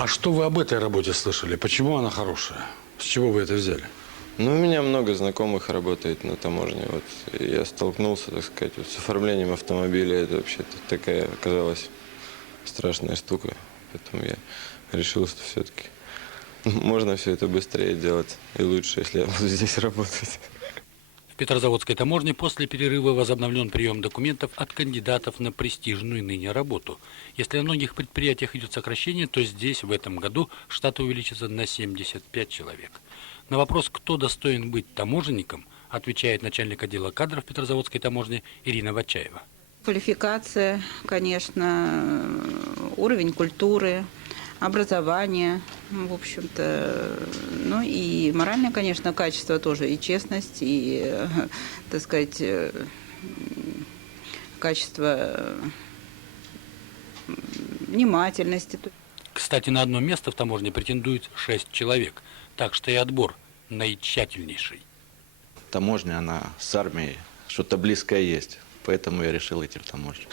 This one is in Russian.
А что вы об этой работе слышали? Почему она хорошая? С чего вы это взяли? Ну, у меня много знакомых работает на таможне. Вот я столкнулся, так сказать, вот с оформлением автомобиля. Это вообще такая оказалась страшная штука. Поэтому я решил, что все-таки можно все это быстрее делать и лучше, если я буду здесь работать. Петрозаводской таможне после перерыва возобновлен прием документов от кандидатов на престижную ныне работу. Если на многих предприятиях идет сокращение, то здесь в этом году штат увеличится на 75 человек. На вопрос, кто достоин быть таможенником, отвечает начальник отдела кадров Петрозаводской таможни Ирина Вачаева. Квалификация, конечно, уровень культуры, образование, в общем-то, ну и моральное, конечно, качество тоже, и честность, и, так сказать, э, качество внимательности. Кстати, на одно место в таможне претендует 6 человек, так что и отбор наитщательнейший. Таможня, она с армией, что-то близкое есть. Поэтому я решил идти в таможню.